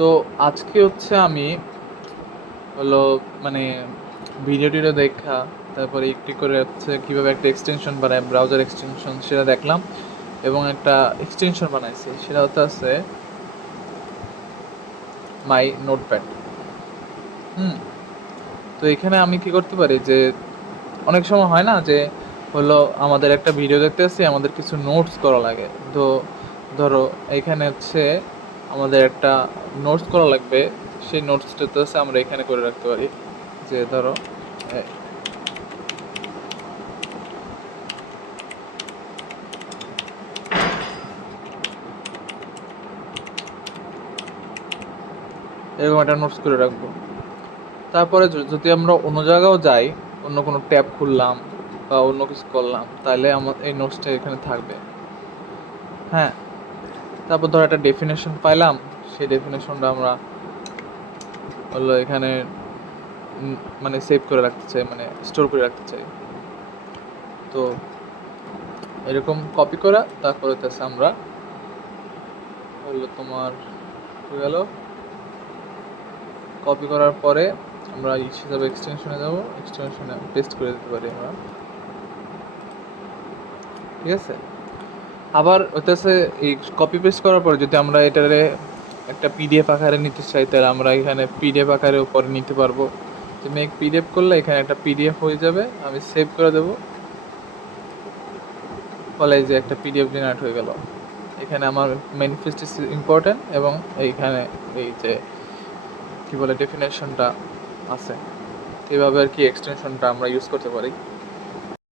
তো আজকে হচ্ছে আমি হলো মানে ভিডিও টিডিও দেখা, তারপরে একটু করে হচ্ছে কীভাবে একটা এক্সটেনশন বানায়, ব্রাউজার এক্সটেনশন সেটা দেখলাম এবং একটা এক্সটেনশন বানাইছি, সেটা হচ্ছে আছে মাই নোটপ্যাড। তো এখানে আমি কি করতে পারি যে অনেক সময় হয় না যে হলো আমাদের একটা ভিডিও দেখতে আসছি, আমাদের কিছু নোটস করা লাগে। তো ধরো এখানে হচ্ছে আমাদের একটা নোটস করা লাগবে, সেই নোটসটা তো হচ্ছে আমরা এখানে করে রাখতে পারি। যে ধরো এ- এরকম একটা নোটস করে রাখবো। তারপরে যদি আমরা অন্য জায়গাও যাই, অন্য কোনো ট্যাব খুললাম বা অন্য কিছু করলাম, তাহলে আমার এই নোটসটা এখানে থাকবে। হ্যাঁ, তারপর ধরো একটা ডেফিনেশন পাইলাম, সেই ডেফিনেশনটা আমরা হলো এখানে মানে সেভ করে রাখতে চাই, মানে স্টোর করে রাখতে চাই। তো এরকম কপি করা, তারপর হচ্ছে আমরা হলো তোমার হয়ে গেল কপি করার পরে আমরা হিসাবে এক্সটেনশনে যাব, এক্সটেনশনে পেস্ট করে দিতে পারি আমরা। ঠিক আছে, আবার হইতেছে এই কপি পেস্ট করার পরে যদি আমরা এটারে একটা পিডিএফ আকারে নিতে চাই, তাহলে আমরা এখানে পিডিএফ আকারে উপরে নিতে পারবো। যে মেক পিডিএফ করলে এখানে একটা পিডিএফ হয়ে যাবে, আমি সেভ করে দেবো, ফলে এই যে একটা পিডিএফ জেনারেট হয়ে গেল। এখানে আমার ম্যানিফেস্ট ইজ ইম্পর্টেন্ট এবং এইখানে এই যে কি বলে ডেফিনেশনটা আছে। এভাবে আর কি এক্সটেনশনটা আমরা ইউজ করতে পারি।